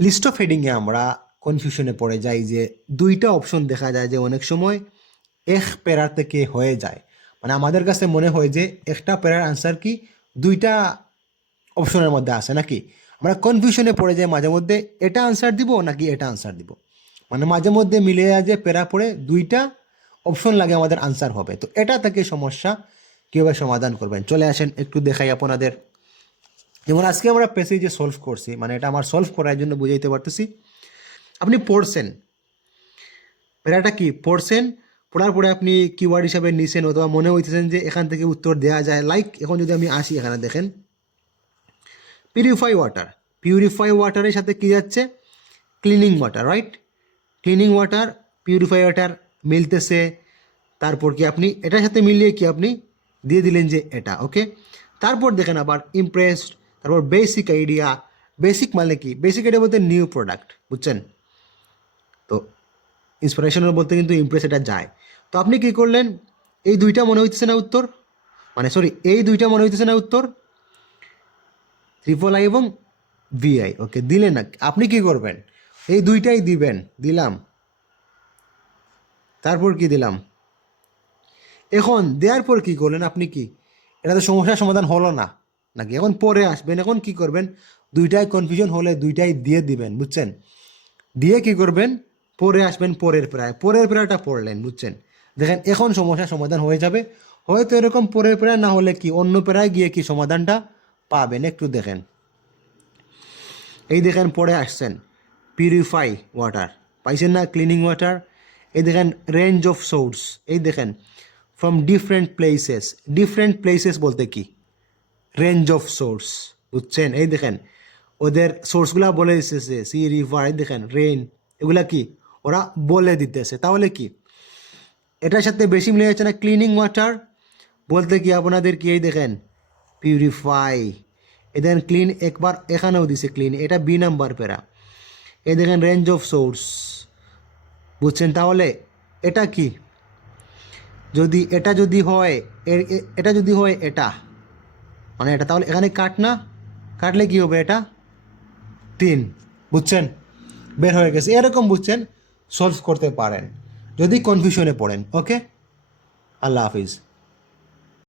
List of হেডিংয়ে আমরা কনফিউশনে পড়ে যাই যে দুইটা অপশন দেখা যায় যে অনেক সময় এক প্যারা থেকে হয়ে যায়, মানে আমাদের কাছে মনে হয় যে একটা প্যারার আনসার কি দুইটা অপশনের মধ্যে আছে নাকি, আমরা কনফিউশনে পড়ে যাই মাঝে মধ্যে এটা আনসার দিব নাকি এটা আনসার দিব, মানে মাঝে মধ্যে মিলে যায় যে প্যারা পড়ে দুইটা অপশন লাগে আমাদের আনসার হবে। তো এটা থেকে সমস্যা কীভাবে সমাধান করবেন চলে আসেন একটু দেখাই আপনাদের। যেমন আজকে আমরা প্যাসেজে সলভ করছি, মানে এটা আমার সলভ করার জন্য বুঝাইতে পারতেছি। আপনি পড়ছেন, প্যারাটা কি পড়ছেন, পড়ার পরে আপনি কিওয়ার্ড হিসাবে নিছেন অথবা মনে হইতেছেন যে এখান থেকে উত্তর দেওয়া যায়। লাইক এখন যদি আমি আসি এখানে দেখেন পিউরিফাই ওয়াটার, পিউরিফাই ওয়াটারের সাথে কি যাচ্ছে cleaning water, right? Cleaning water purify water মিলতেছে, তারপর কি আপনি এটার সাথে মিলিয়ে কি আপনি দিয়ে দিলেন যে এটা ওকে। তারপর দেখেন আবার ইমপ্রেসড, তারপর বেসিক আইডিয়া, বেসিক মানে কি বেসিক আইডিয়া বলতে নিউ প্রোডাক্ট, বুঝছেন? তো ইন্সপিরেশনাল বলতে কিন্তু ইমপ্রেস এটা যায়। তো আপনি কি করলেন, এই দুইটা মনে হইতেছে না উত্তর, মানে সরি এই দুইটা মনে হইতেছে না উত্তর, ট্রিপল আই এবং ভিআই ওকে দিলেন না, আপনি কি করবেন এই দুইটাই দিবেন, দিলাম, তারপর কি দিলাম, এখন দেওয়ার পর কি করলেন আপনি, কি এটা তো সমস্যার সমাধান হলো না নাকি, এখন পরে আসবেন, এখন কি করবেন দুইটাই কনফিউশন হলে দুইটাই দিয়ে দিবেন, বুঝছেন? দিয়ে কি করবেন পরে আসবেন পরের প্রায়, পরের প্রায়টা পড়লেন, বুঝছেন? দেখেন এখন সমস্যার সমাধান হয়ে যাবে। হয়তো এরকম পরের প্রায় না হলে কি অন্য প্রায় গিয়ে কি সমাধানটা পাবেন একটু দেখেন। এই দেখেন পরে আসছেন পিউরিফাই ওয়াটার, পাইছেন না ক্লিনিং ওয়াটার। এই দেখেন রেঞ্জ অফ সোর্স, এই দেখেন from different places, different places বলতে কি রেঞ্জ অফ সোর্স, বুঝছেন? এই দেখেন ওদের সোর্সগুলা বলে দিতেছে, সি রিভার, এই দেখেন রেইন, এগুলা কি ওরা বলে দিতেছে। তাহলে কি এটার সাথে বেশি মিলে যাচ্ছে না ক্লিনিং ওয়াটার বলতে কি আপনাদের কি, এই দেখেন পিউরিফাই, এই দেখেন ক্লিন একবার এখানেও দিছে ক্লিন, এটা বি নাম্বার পেরা। এই দেখেন রেঞ্জ অফ সোর্স, বুঝছেন? তাহলে এটা কি যদি এটা যদি হয় এটা যদি হয় এটা মানে এটা, তাহলে এখানে কাট না, কাটলে কি হবে এটা 3, বুঝছেন? বের হয়ে গেছে এরকম, বুঝছেন? সলভ করতে পারেন যদি কনফিউশনে পড়েন। ওকে, আল্লাহ হাফিজ।